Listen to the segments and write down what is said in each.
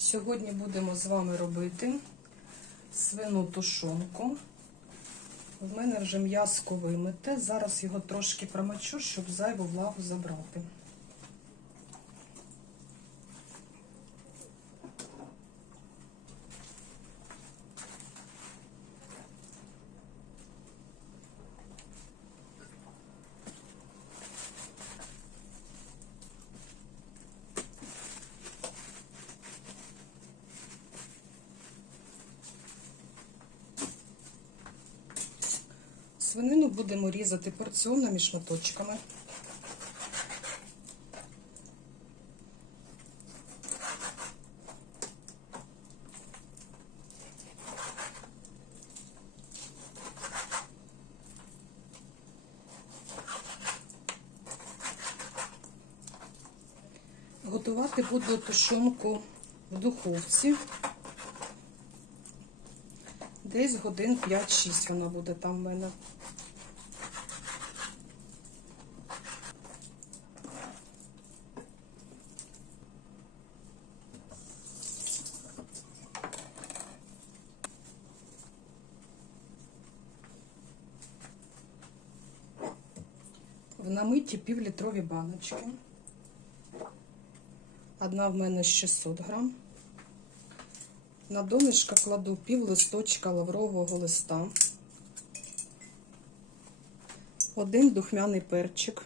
Сьогодні будемо з вами робити свину тушонку. В мене вже м'язко вимите. Зараз його трошки промочу, щоб зайву влагу забрати. Свинину будемо різати порціонними шматочками. Готувати буду тушонку в духовці. Десь годин 5-6 вона буде там в мене. Намиті півлітрові баночки. Одна в мене 600 грам. На донышко кладу пів листочка лаврового листа, один духмяний перчик,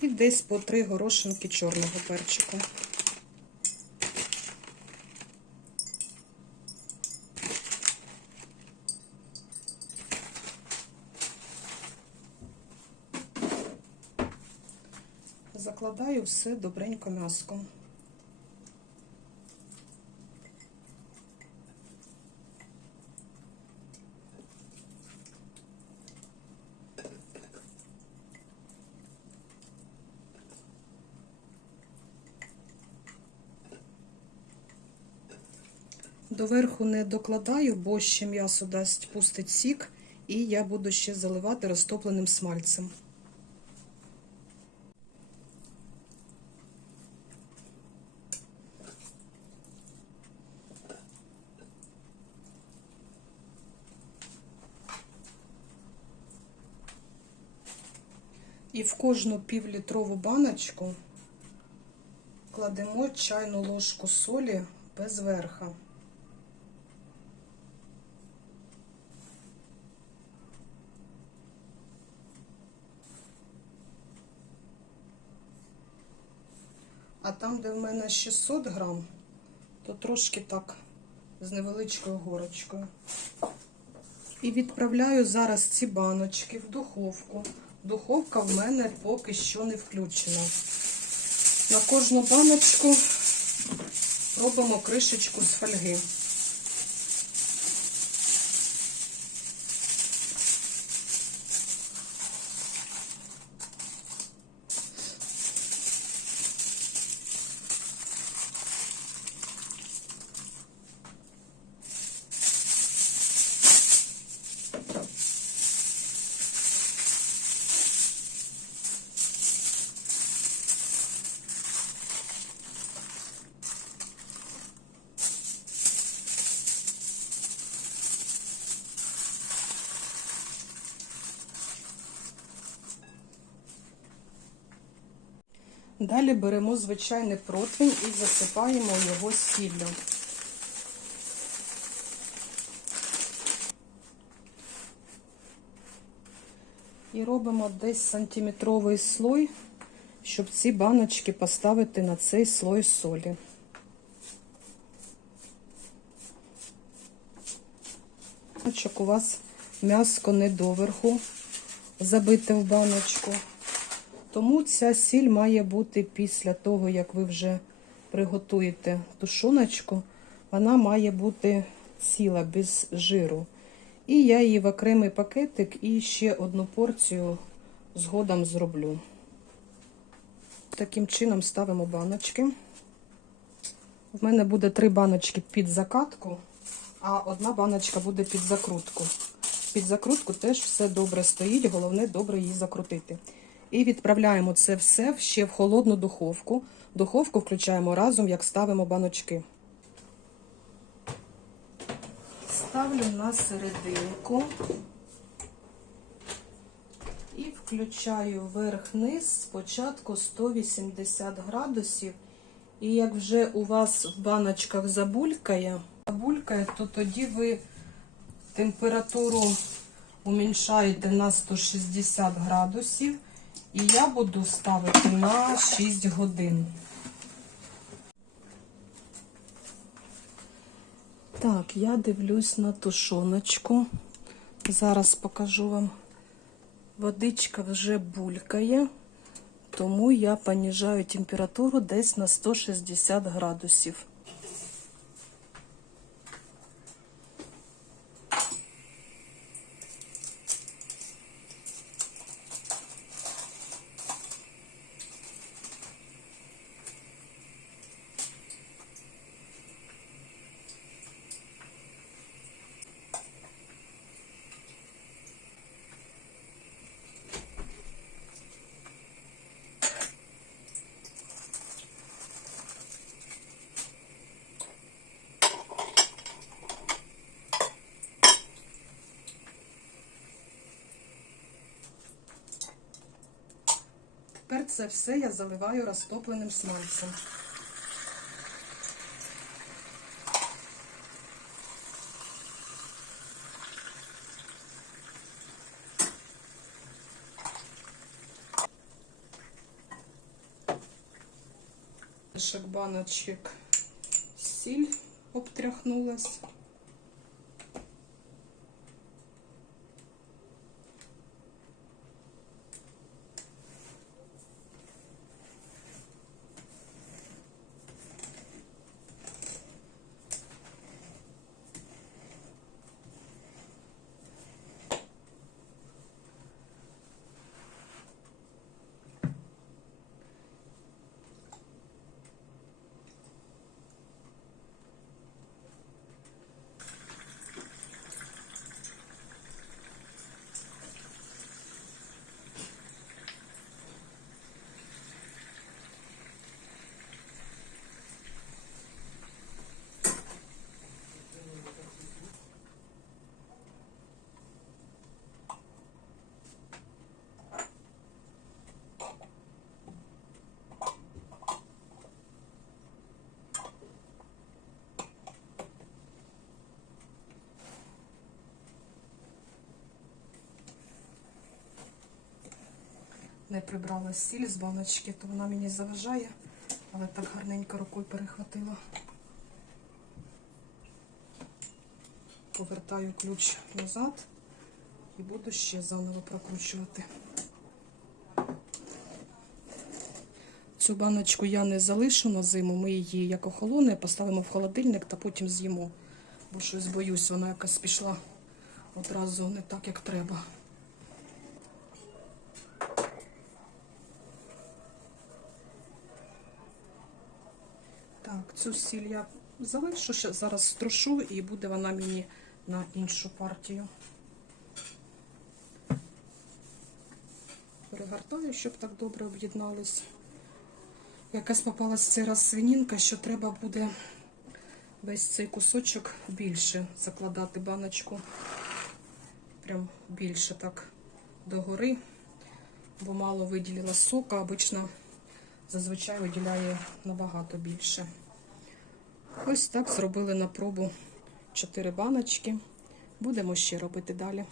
і десь по три горошинки чорного перчику. Закладаю все добренько м'яском. Доверху не докладаю, бо ще м'ясо дасть пустить сік, і я буду ще заливати розтопленим смальцем. І в кожну півлітрову баночку кладемо чайну ложку солі без верха. А там, де в мене 600 грам, то трошки так з невеличкою горочкою. І відправляю зараз ці баночки в духовку. Духовка в мене поки що не включена. На кожну баночку робимо кришечку з фольги. Далі беремо звичайний противень і засипаємо його сіллю. І робимо десь сантиметровий слой, щоб ці баночки поставити на цей слой солі. Баночок у вас м'яско не доверху забите в баночку. Тому ця сіль має бути після того, як ви вже приготуєте тушоночку, вона має бути ціла, без жиру. І я її в окремий пакетик і ще одну порцію згодом зроблю. Таким чином ставимо баночки. В мене буде три баночки під закатку, а одна баночка буде під закрутку. Під закрутку теж все добре стоїть, головне добре її закрутити. І відправляємо це все ще в холодну духовку. Духовку включаємо разом, як ставимо баночки. Ставлю на серединку і включаю верх-низ спочатку 180 градусів. І як вже у вас в баночках забулькає, забулькає, то тоді ви температуру уміншаєте на 160 градусів. І я буду ставити на 6 годин. Так, я дивлюсь на тушоночку. Зараз покажу вам. Водичка вже булькає, тому я понижаю температуру десь на 160 градусів. Це все я заливаю розтопленим смальцем. Шик баночок сіль обтряхнулась. Не прибрала сіль з баночки, то вона мені заважає, але так гарненько рукою перехватила. Повертаю ключ назад і буду ще заново прокручувати. Цю баночку я не залишу на зиму, ми її як охолоне поставимо в холодильник та потім з'їмо. Бо щось боюсь, вона якась пішла одразу не так, як треба. Так, цю сіль я залишу, ще зараз струшу і буде вона мені на іншу партію. Перегортаю, щоб так добре об'єднались. Якась попалась цей раз свинінка, що треба буде весь цей кусочок більше закладати баночку. Прям більше так догори, бо мало виділила сока, обично зазвичай виділяє набагато більше. Ось так зробили на пробу 4 баночки. Будемо ще робити далі.